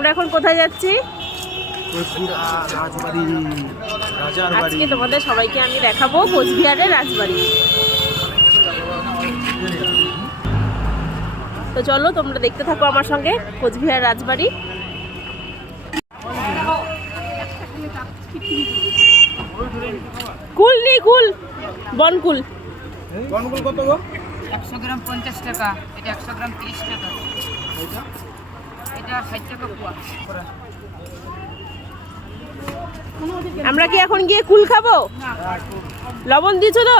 আমরা এখন কোথায় যাচ্ছি? আজকে তোমাদের সবাইকে আমি দেখাবো কোচবিহারের রাজবাড়ি। তো চলো তোমরা দেখতে থাকো আমার সঙ্গে কোচবিহার রাজবাড়ি। কুল নেই, কুল বনকুল। বনকুল কত গো? 100 গ্রাম 50 টাকা, এটা 100 গ্রাম 30 টাকা, এটা 60 টাকা পোয়া। আমরা কি এখন গিয়ে কুল খাবো? লবণ দিয়েছো তো?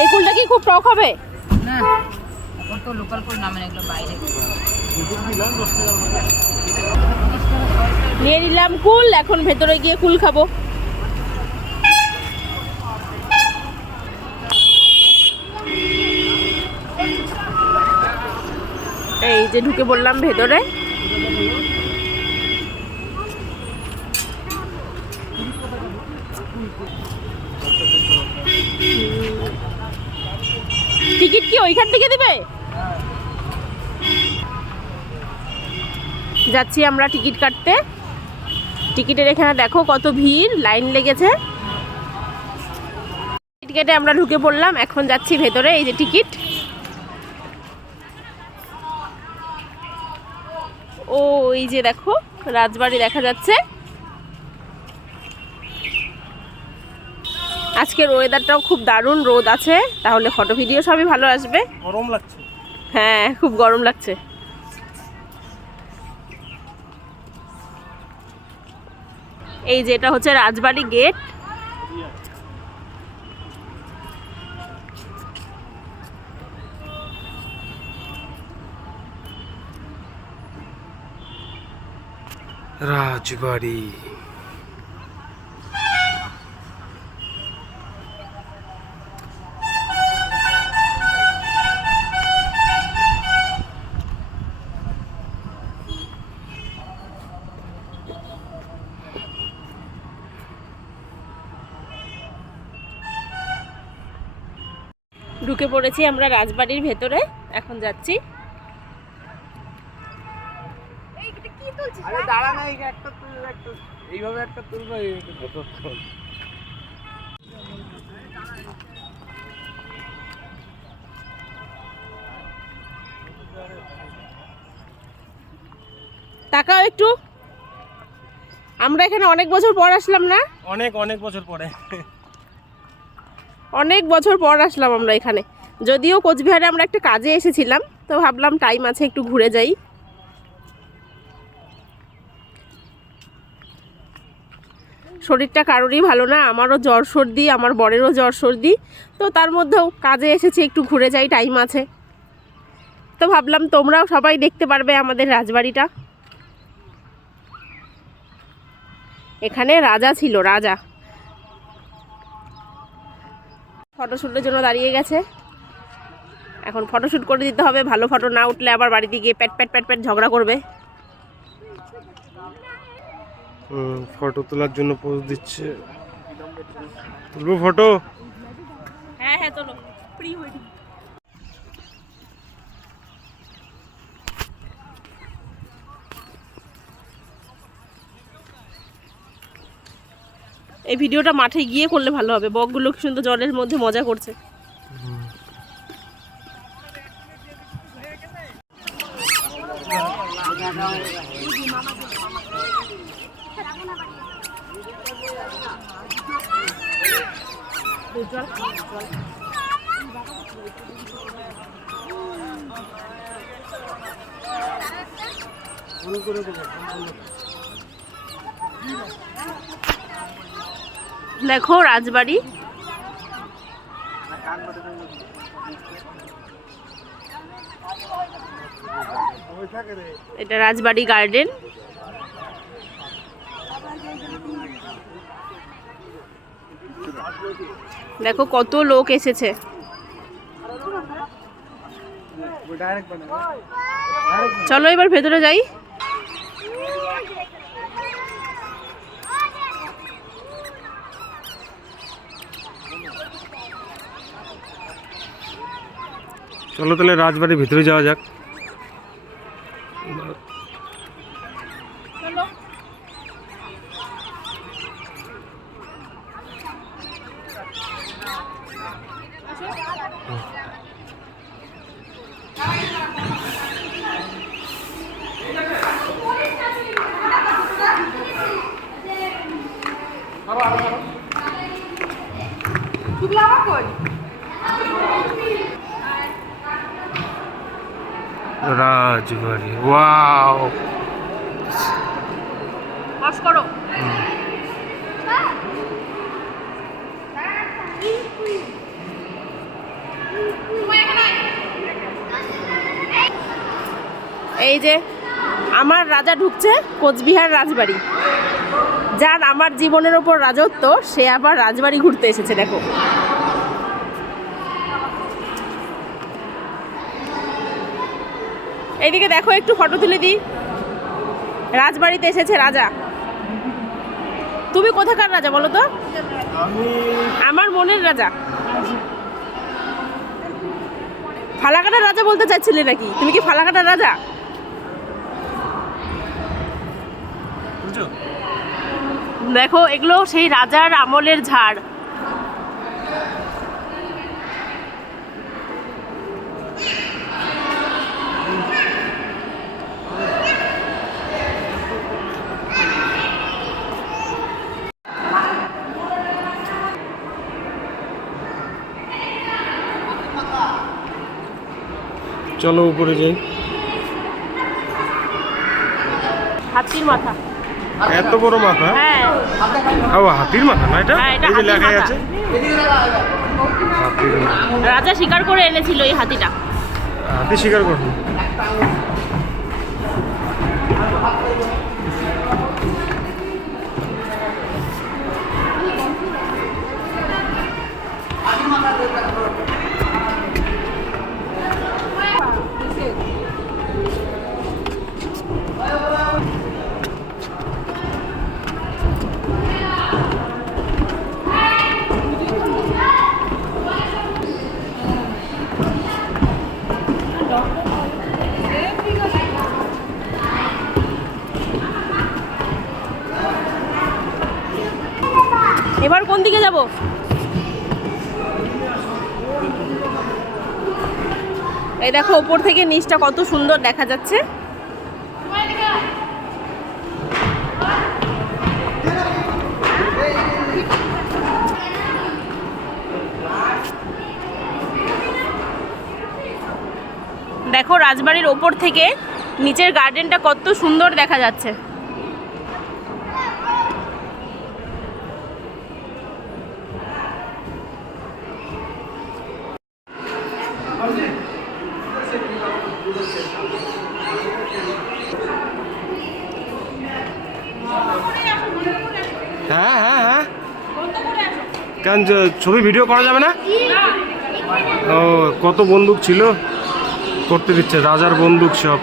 এই কুলটা কি খুব টক হবে? না, এখন তো লোকাল কুল নামে না, এগুলো বাইরে। নিয়ে নিলাম কুল, এখন ভেতরে গিয়ে কুল খাবো। এই যে ঢুকে পড়লাম ভেতরে। টিকিট কি ওইখান থেকে দিবে? যাচ্ছি আমরা টিকিট কাটতে। টিকিটের এখানে দেখো কত ভিড়, লাইন লেগেছে। টিকিট কেটে আমরা ঢুকে পড়লাম, এখন যাচ্ছি ভেতরে। এই যে টিকিট। ও এই যে দেখো রাজবাড়ি দেখা যাচ্ছে। আজকের ওয়েদারটাও খুব দারুণ, রোদ আছে, তাহলে ফটো ভিডিও সবই ভালো আসবে। গরম লাগছে। হ্যাঁ, খুব গরম লাগছে। এই যে এটা হচ্ছে রাজবাড়ি গেট। রাজবাড়ি ঢুকে পড়েছি আমরা রাজবাড়ির ভেতরে, এখন যাচ্ছি। আরে দাঁড়া না, একটা তুল, একটা এইভাবে একটা তুলবো, তাকাও একটু। আমরা এখানে অনেক বছর পর আসলাম না? অনেক অনেক বছর পরে। অনেক বছর পর আসলাম আমরা এখানে। যদিও কোচবিহারে আমরা একটা কাজে এসেছিলাম, তো ভাবলাম টাইম আছে একটু ঘুরে যাই। শরীরটা কারোরই ভালো না, আমারও জ্বর সর্দি, আমার বরেরও জ্বর সর্দি। তো তার মধ্যেও কাজে এসেছি, একটু ঘুরে যাই, টাইম আছে। তো ভাবলাম তোমরাও সবাই দেখতে পারবে আমাদের রাজবাড়িটা। এখানে রাজা ছিল, রাজা। ফটোশ্যুটের জন্য দাঁড়িয়ে গেছে, এখন ফটোশ্যুট করে দিতে হবে। ভালো ফটো না উঠলে আবার বাড়িতে গিয়ে প্যাট প্যাট প্যাট প্যাট ঝগড়া করবে। ফটো তোলার জন্য পোজ দিচ্ছে। তুলবো ফটো? হ্যাঁ হ্যাঁ চলো, প্রি ওয়েডিং। এই ভিডিওটা মাঠে গিয়ে করলে ভালো হবে। বকগুলো কি সুন্দর জলের মধ্যে মজা করছে। দেখো রাজবাড়ি। এটা রাজবাড়ি গার্ডেন। দেখো কত লোক এসেছে। চলো এবার ভেতরে যাই। চলো তাহলে রাজবাড়ির ভিতরে যাওয়া যাক। চলো। রাজবাড়ি, ওয়াও। বস করো। এই যে আমার রাজা ঢুকছে কোচবিহার রাজবাড়ি। যার আমার জীবনের ওপর রাজত্ব, সে আবার রাজবাড়ি ঘুরতে এসেছে। দেখো, এইদিকে দেখো, একটু ফটো তুলে দিই। রাজবাড়িতে এসেছে রাজা। তুমি কোথাকার রাজা বলো তো? আমার মনের রাজা। ফালাকাটার রাজা বলতে চাচ্ছিলে নাকি? তুমি কি ফালাকাটার রাজা? দেখো, এগুলো সেই রাজার আমলের ঝাড়। চলো উপরে যাই। হাতির মাথা। এত বড় মাথা? হ্যাঁ, ও হাতির মাথা না এটা? হ্যাঁ, এটা এই যে হাতির লেখাই মাথা। আছে হাতির মাথা। রাজা শিকার করে এনেছিল এই হাতিটা। হাতি শিকার করবো? এবার কোন দিকে যাব? এই দেখো, উপর থেকে নিচটা কত সুন্দর দেখা যাচ্ছে। দেখো, রাজবাড়ির ওপর থেকে নিচের গার্ডেনটা কত সুন্দর দেখা যাচ্ছে। হ্যাঁ হ্যাঁ হ্যাঁ, কেন ছবি ভিডিও করা যাবে না? ও, কত বন্দুক ছিল, করতে দিচ্ছে রাজার বন্দুক সব।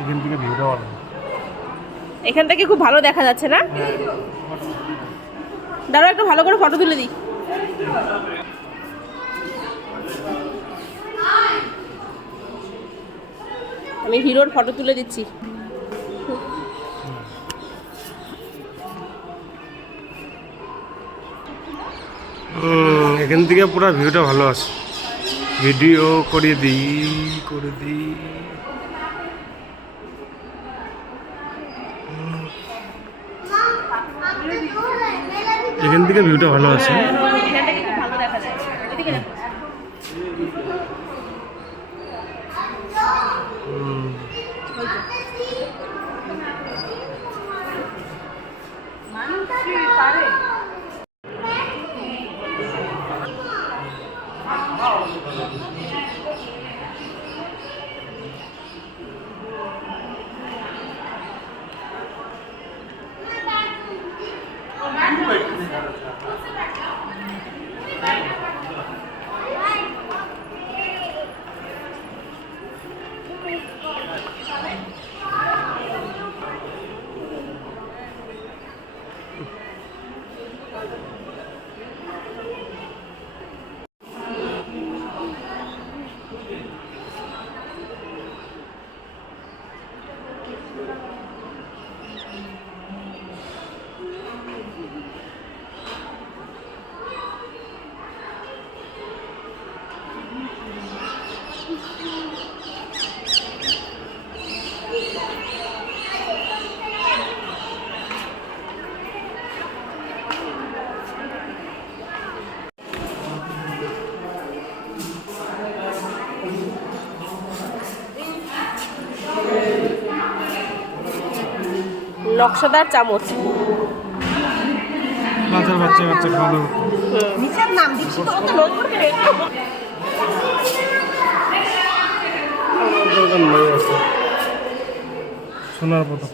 এখান থেকে ভিউটা ভালো। এখান থেকে খুব ভালো দেখা যাচ্ছে না? দাঁড়াও, একটু ভালো করে ফটো তুলে দিই। আমি হিরোর ফটো তুলে দিচ্ছি। এখান থেকে পুরো ভিউটা ভালো আছে। ভিডিও করে দিই। এখান থেকে ভিউটা ভালো আছে। এখান থেকে খুব ভালো দেখা যায়। এদিকে দেখো। নকশাদার চামচ। বাচ্চা বাচ্চা বাচ্চা খাওয়া দাওয়া নিচের নাম দিচ্ছি তো তো লোক করবে। সোনার পদক।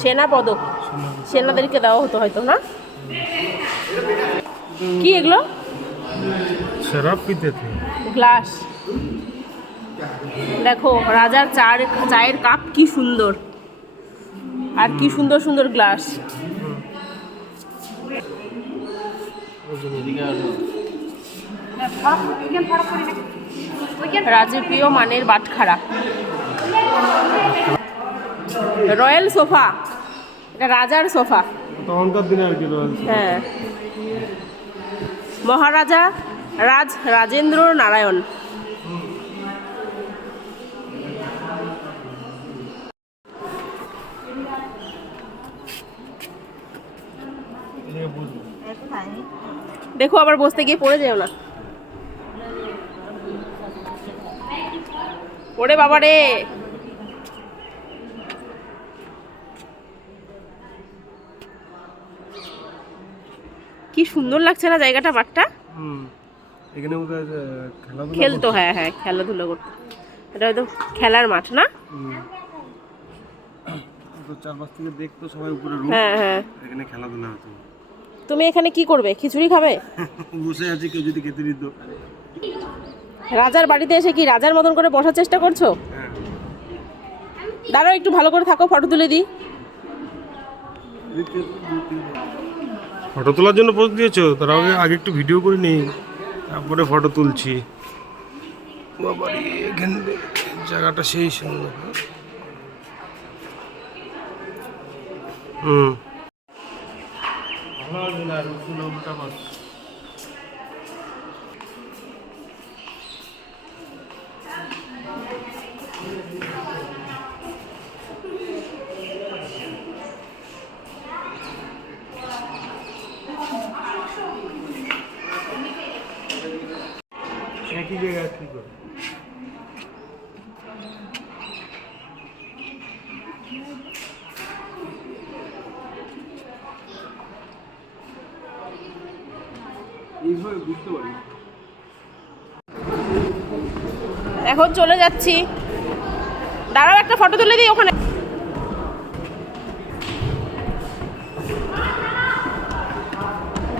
সেনা পদক সেনাদেরকে দেওয়া হতো হয়তো না? কি এগুলো? শরাব পিতে থে। গ্লাস। দেখো রাজার চায়ের কাপ কি সুন্দর, আর কি সুন্দর সুন্দর গ্লাস। রাজকীয় মানের বাটখারা। রয়্যাল সোফা, এটা রাজার সোফা। তখনকার দিনে আর কি রয়েছে। হ্যাঁ, মহারাজা রাজেন্দ্র নারায়ণ। দেখো আবার বসতে গিয়ে পড়ে যেও না। ওরে বাবা রে, কি সুন্দর লাগছে না জায়গাটা, মাঠটা। এখানে বোধহয় খেলাধুলা খেলতো, হ্যাঁ হ্যাঁ খেলাধুলা করতো। এটা হয়তো খেলার মাঠ না? তো চারপাশ থেকে দেখতো সবাই উপরে রুম, হ্যাঁ হ্যাঁ। এখানে খেলাধুলা হতো। তুমি এখানে কি করবে? খিচুড়ি খাবে? বসে আছি, কেউ যদি খেতে দিত। রাজার বাড়িতে এসে কি রাজার মতন করে বসার চেষ্টা করছো? হ্যাঁ। দাঁড়াও একটু ভালো করে থাকো, ফটো তুলে দিই। ফটো তোলার জন্য পোজ দিয়েছো? তার আগে একটু ভিডিও করে নিই, তারপরে ফটো তুলছি। বাবারে এখানে জায়গাটা সেই সুন্দর। ভালো লাগবে না, রসুলটা বাস। একই জায়গায় কি করে? এইভাবে বুঝতে পারি। এখন চলে যাচ্ছি, দাঁড়াও একটা ফটো তুলে দিই ওখানে।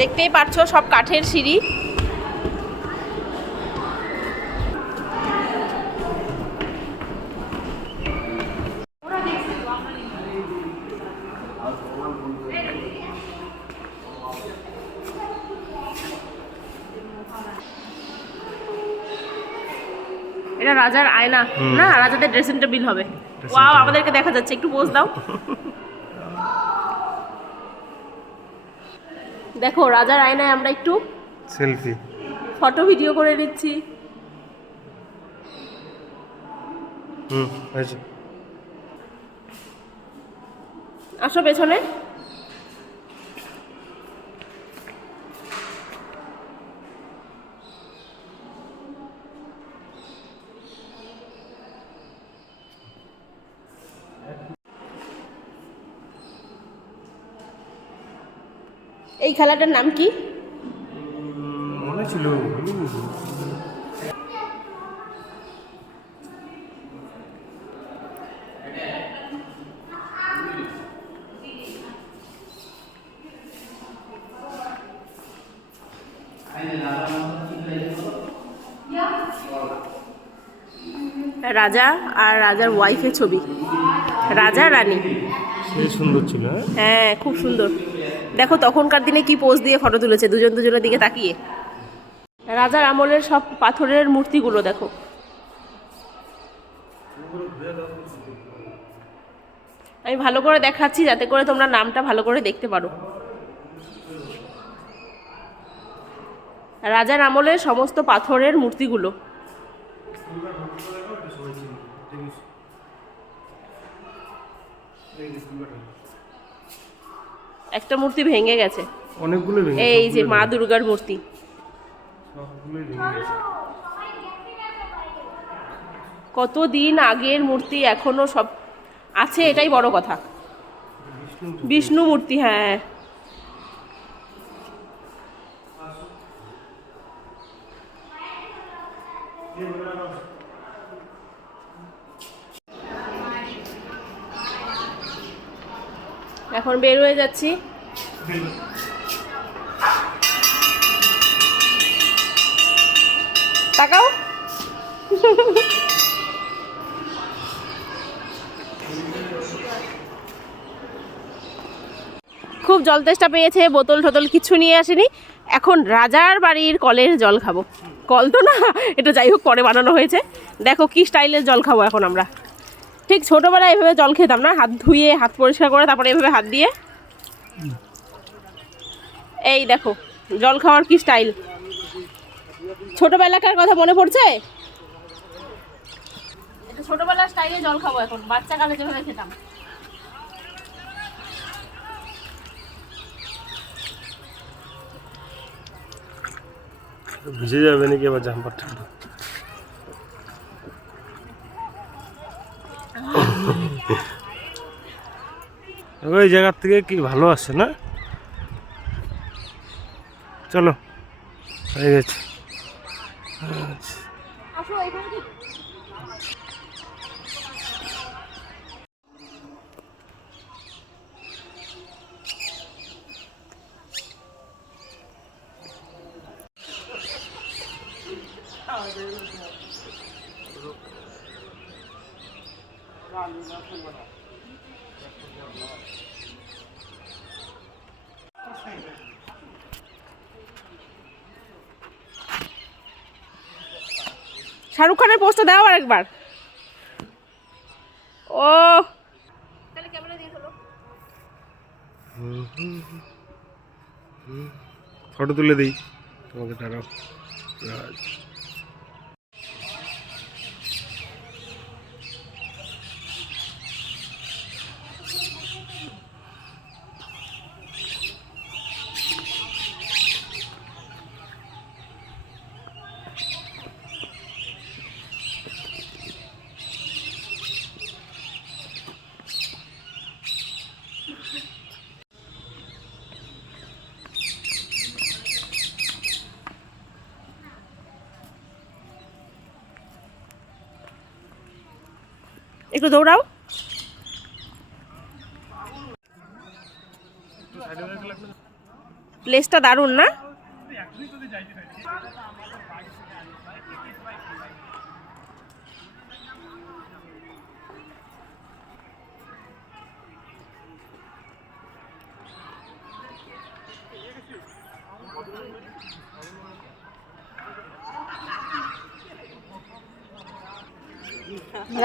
দেখতেই পাচ্ছ সব কাঠের সিঁড়ি। এটা রাজার আয়না না? রাজাদের ড্রেসিং টেবিল হবে। ওয়াও, আমাদেরকে দেখা যাচ্ছে, একটু পোজ দাও। দেখো রাজার আয়নায় আমরা একটু সেলফি ফটো ভিডিও করে নিচ্ছি। হয়েছে। আসো পেছনে। এই খেলাটার নাম কি? মনে ছিল। রাজা আর রাজার ওয়াইফের ছবি, রাজা রানী। সেই সুন্দর ছিল। হ্যাঁ খুব সুন্দর। দেখো তখনকার দিনে কি পোজ দিয়ে ফটো তুলেছে, দুজন দুজনের দিকে তাকিয়ে। রাজার আমলের সব পাথরের মূর্তিগুলো দেখো। আমি ভালো করে দেখাচ্ছি যাতে করে তোমরা নামটা ভালো করে দেখতে পারো। রাজার আমলের সমস্ত পাথরের মূর্তিগুলো। একটা মূর্তি ভেঙে গেছে, অনেকগুলো ভেঙে, এই যে মা দুর্গার মূর্তি। সবগুলোই ভেঙে গেছে। কতদিন আগের মূর্তি এখনো সব আছে, এটাই বড় কথা। বিষ্ণু মূর্তি, হ্যাঁ। এখন বের হয়ে যাচ্ছি। তাকাও। খুব জল তেষ্টা পেয়েছে, বোতল টোতল কিছু নিয়ে আসেনি। এখন রাজার বাড়ির কলের জল খাবো। কল তো না, এটা যাই হোক পরে বানানো হয়েছে। দেখো কি স্টাইলের জল খাবো এখন আমরা। ঠিক ছোটোবেলায় এভাবে জল খেতাম না, হাত ধুয়ে হাত পরিষ্কার করে তারপরে এভাবে হাত দিয়ে। এই দেখো জল খাওয়ার কি স্টাইল। ছোটোবেলাকার কথা মনে পড়ছে? এটা ছোটোবেলার স্টাইলে জল খাবো এখন, বাচ্চা কালে যেভাবে খেতাম। ভিজে যাবে নাকি আবার জাম্পারটা? ওই জায়গার থেকে কি ভালো আসে না? চলো হয়ে গেছে। শাহরুখ খানের পোস্টটা দাও আর একবার। ও তাহলে ক্যামেরা দিয়ে ধরো। ফটো তুলে দিই তোমাকে, দাঁড়াও। একটু দৌড়াও। প্লেসটা দারুণ না?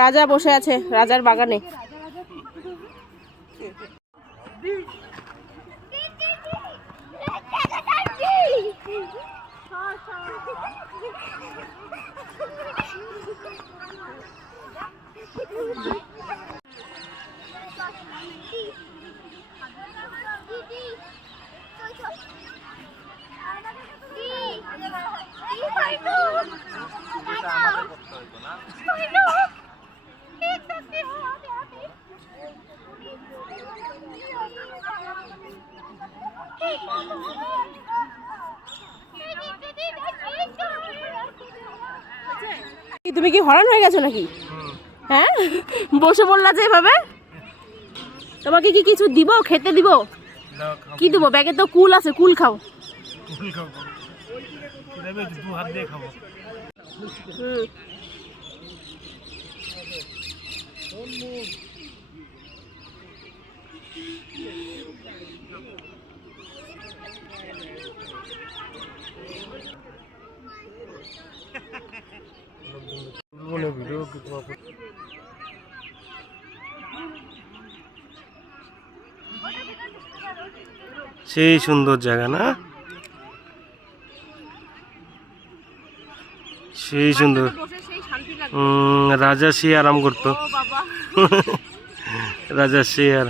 রাজা বসে আছে রাজার বাগানে। তুমি কি হরান হয়ে গেছো নাকি? হ্যাঁ বসে বললা যে এভাবে। তোমাকে কি কিছু দিব, খেতে দিব? কি দিব? ব্যাগে তো কুল আছে, কুল খাও। সেই সুন্দর জায়গা না? সেই সুন্দর। রাজা সে আরাম করতো। রাজা সে আর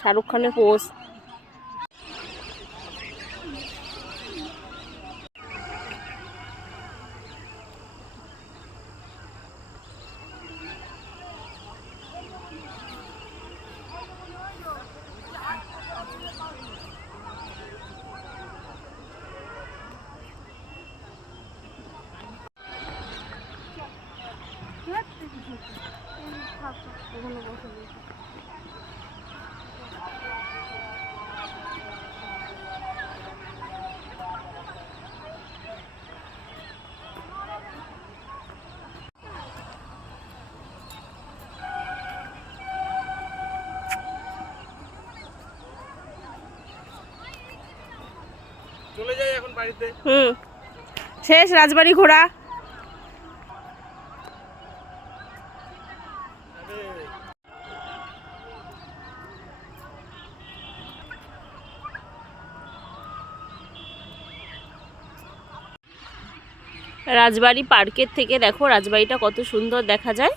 শাহরুখ খানের পোজ। চলে যাই এখন বাড়িতে। শেষ রাজবাড়ি ঘোরা। রাজবাড়ি পার্কের থেকে দেখো রাজবাড়িটা কত সুন্দর দেখা যায়।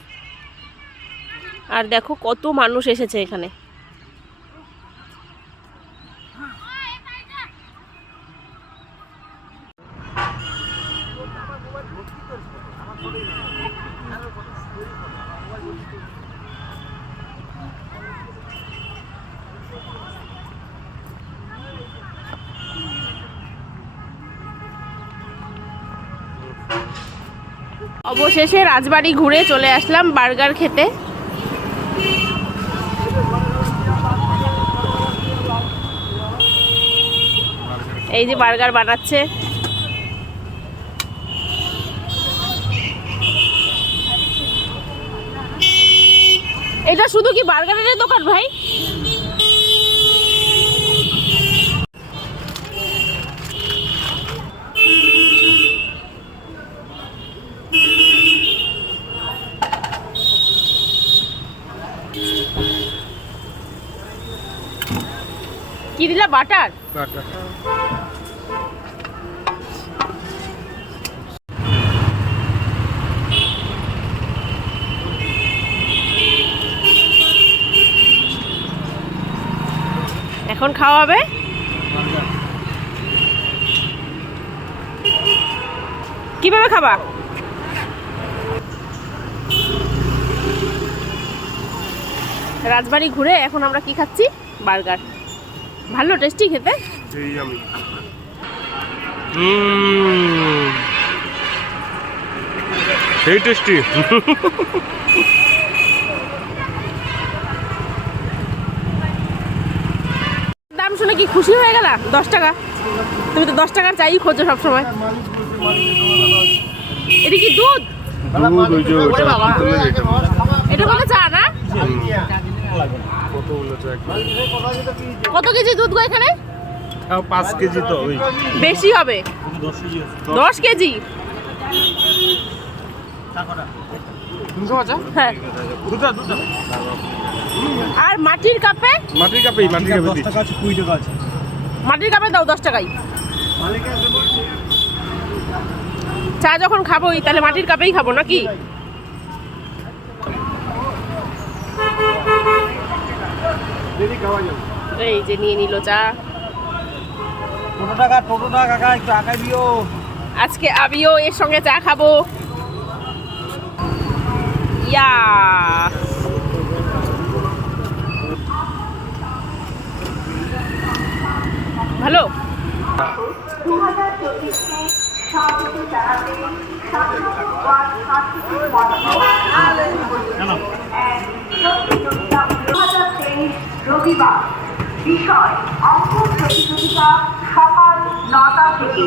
আর দেখো কত মানুষ এসেছে এখানে। অবশেষে রাজবাড়ি ঘুরে চলে আসলাম বার্গার খেতে। এই যে বার্গার বানাচ্ছে। এটা শুধু কি বার্গারের দোকান ভাই? কি দিলা? বাটার? এখন খাওয়া হবে। কিভাবে খাবা? রাজবাড়ি ঘুরে এখন আমরা কি খাচ্ছি? বার্গার। ভালো টেস্টি খেতে। সেই টেস্টি। দাম শুনে কি খুশি হয়ে গেলা? 10 টাকা। তুমি তো 10 টাকার চাই খোঁজো সবসময়। এটা কি দুধ? এটা বলে চা না? কত কেজি দুধ গো এখানে? 5 কেজি তো বেশি হবে। 10 কেজি। হ্যাঁ। আর মাটির কাপে? মাটির কাপে 10 টাকা আছে, 20 টাকা আছে। মাটির কাপে দাও 10 টাকাই। চা যখন খাবোই তাহলে মাটির কাপেই খাবো নাকি? এই যে নিয়ে নিল চা। টোটো টাকা কাকা একটু আঁকাই দিও। আজকে আমিও এর সঙ্গে চা খাবো। ইয়া ভালো। রবিবার বিষয় অঙ্ক প্রতিযোগিতা সকাল 9টা থেকে।